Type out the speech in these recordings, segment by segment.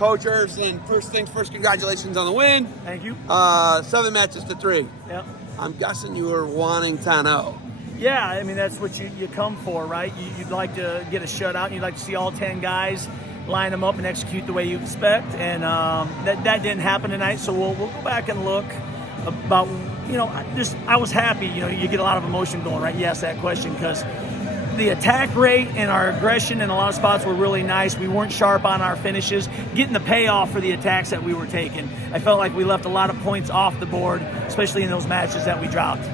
Coach Ersland, first things first, congratulations on the win. Thank you. 7 matches to 3. Yep. I'm guessing you were wanting 10-0. Yeah, I mean, that's what you come for, right? You'd like to get a shutout, and you'd like to see all 10 guys line them up and execute the way you expect. And that didn't happen tonight, so we'll go back and look about, I was happy. You get a lot of emotion going, right? You asked that question because the attack rate and our aggression in a lot of spots were really nice. We weren't sharp on our finishes, getting the payoff for the attacks that we were taking. I felt like we left a lot of points off the board, especially in those matches that we dropped.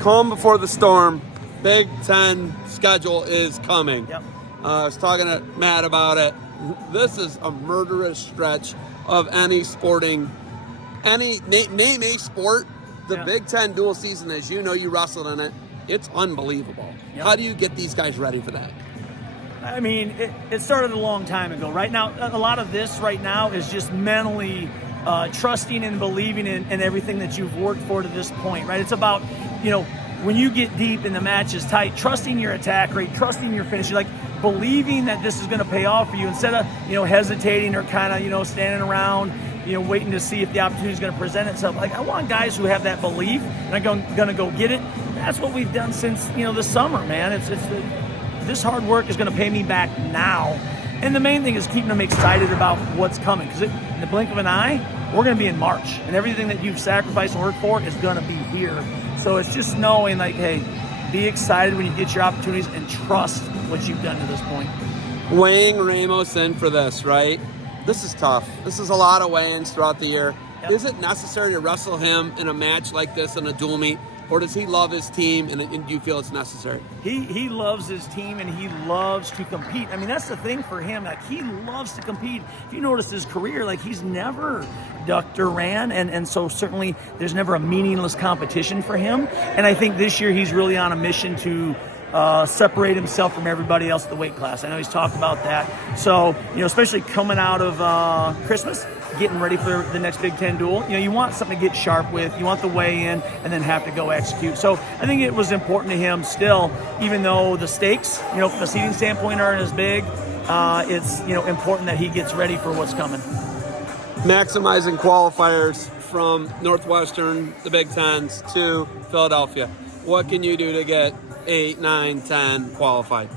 Calm before the storm. Big Ten schedule is coming. Yep. I was talking to Matt about it. This is a murderous stretch of any sporting, name a sport. The Big Ten dual season, as you know, you wrestled in it. It's unbelievable. Yep. How do you get these guys ready for that? I mean, it started a long time ago. Right now, a lot of this right now is just mentally trusting and believing in everything that you've worked for to this point, right? It's about, when you get deep and the match is tight, trusting your attack rate, trusting your finish, like believing that this is going to pay off for you instead of, hesitating or kind of, standing around, waiting to see if the opportunity is going to present itself. Like, I want guys who have that belief and are going to go get it. That's what we've done since, the summer, man. This hard work is going to pay me back now. And the main thing is keeping them excited about what's coming. Because in the blink of an eye, we're going to be in March. And everything that you've sacrificed and worked for is going to be here. So it's just knowing, like, hey, be excited when you get your opportunities and trust what you've done to this point. Weighing Ramos in for this, right? This is tough. This is a lot of weigh-ins throughout the year. Yep. Is it necessary to wrestle him in a match like this in a dual meet? Or does he love his team and do you feel it's necessary? He loves his team and he loves to compete. I mean, that's the thing for him. Like, he loves to compete. If you notice his career, like, he's never ducked or ran. And so certainly there's never a meaningless competition for him. And I think this year he's really on a mission to separate himself from everybody else at the weight class. I know he's talked about that. So, especially coming out of Christmas, getting ready for the next Big Ten duel, you want something to get sharp with. You want the weigh in and then have to go execute. So I think it was important to him still, even though the stakes, from a seeding standpoint aren't as big, it's, important that he gets ready for what's coming. Maximizing qualifiers from Northwestern, the Big Tens, to Philadelphia. What can you do to get 8, 9, 10 qualified?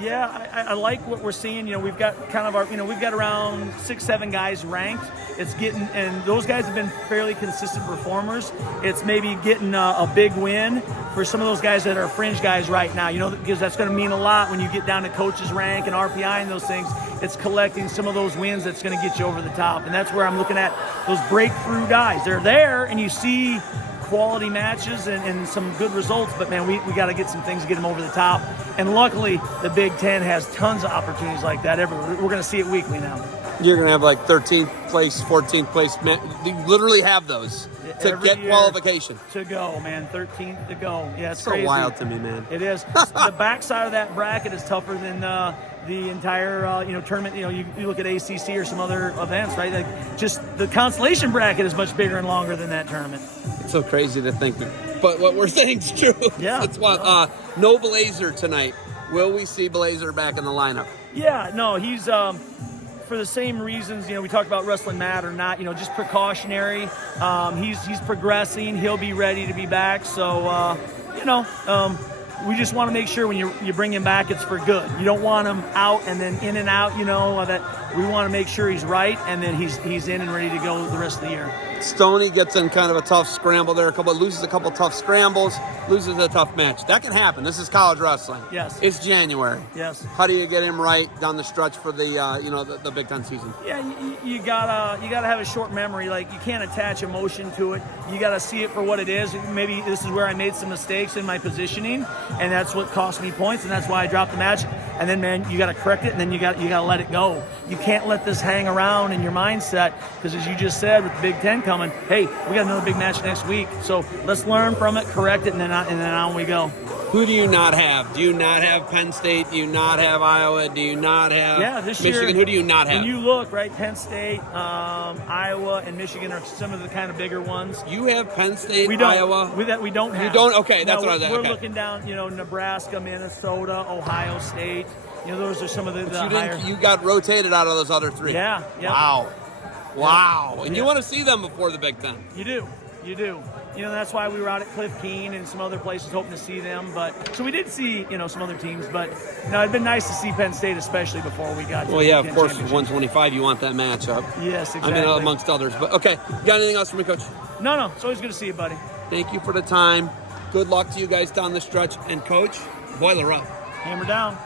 Yeah, I like what we're seeing. We've got kind of we've got around 6, 7 guys ranked. It's getting, and those guys have been fairly consistent performers. It's maybe getting a big win for some of those guys that are fringe guys right now, because that's going to mean a lot when you get down to coach's rank and RPI and those things. It's collecting some of those wins that's going to get you over the top. And that's where I'm looking at those breakthrough guys. They're there, and you see quality matches and some good results, but man, we got to get some things to get them over the top. And luckily, the Big Ten has tons of opportunities like that everywhere. We're going to see it weekly now. You're going to have like 13th place, 14th place. You literally have those to get qualification. To go, man. 13th to go. Yeah, it's so crazy. Wild to me, man. It is. The backside of that bracket is tougher than the entire tournament. You look at ACC or some other events, right? Like, just the consolation bracket is much bigger and longer than that tournament. It's so crazy to think, but what we're saying is true. Yeah. It's what no Blazer tonight. Will we see Blazer back in the lineup? Yeah, no, he's for the same reasons. We talked about wrestling Matt or not. Just precautionary. He's progressing. He'll be ready to be back. So we just want to make sure when you bring him back, it's for good. You don't want him out and then in and out. That we want to make sure he's right and then he's in and ready to go the rest of the year. Stoney gets in kind of a tough scramble there. Loses a couple tough scrambles, loses a tough match. That can happen. This is college wrestling. Yes. It's January. Yes. How do you get him right down the stretch for the Big Ten season? Yeah, you gotta have a short memory. Like, you can't attach emotion to it. You gotta see it for what it is. Maybe this is where I made some mistakes in my positioning, and that's what cost me points, and that's why I dropped the match. And then, man, you gotta correct it, and then you gotta let it go. You can't let this hang around in your mindset, because as you just said, with the Big Ten coming, hey, we got another big match next week. So let's learn from it, correct it, and then on we go. Who do you not have? Do you not have Penn State? Do you not have Iowa? Do you not have this Michigan? Year, who do you not have? When you look, right, Penn State, Iowa, and Michigan are some of the kind of bigger ones. You have Penn State, we don't, Iowa? We don't have. You don't? Okay, that's what I was at. We're looking down, Nebraska, Minnesota, Ohio State. Those are some of the higher. You got rotated out of those other 3. Yeah. Wow. Wow. And you want to see them before the Big Ten. You do. That's why we were out at Cliff Keen and some other places hoping to see them. But so we did see, some other teams. But it'd been nice to see Penn State, especially before we got to Well, yeah, of course, 125, you want that matchup. Yes, exactly. I mean, amongst others. But, okay, you got anything else for me, Coach? No. It's always good to see you, buddy. Thank you for the time. Good luck to you guys down the stretch. And, Coach, boiler up. Hammer down.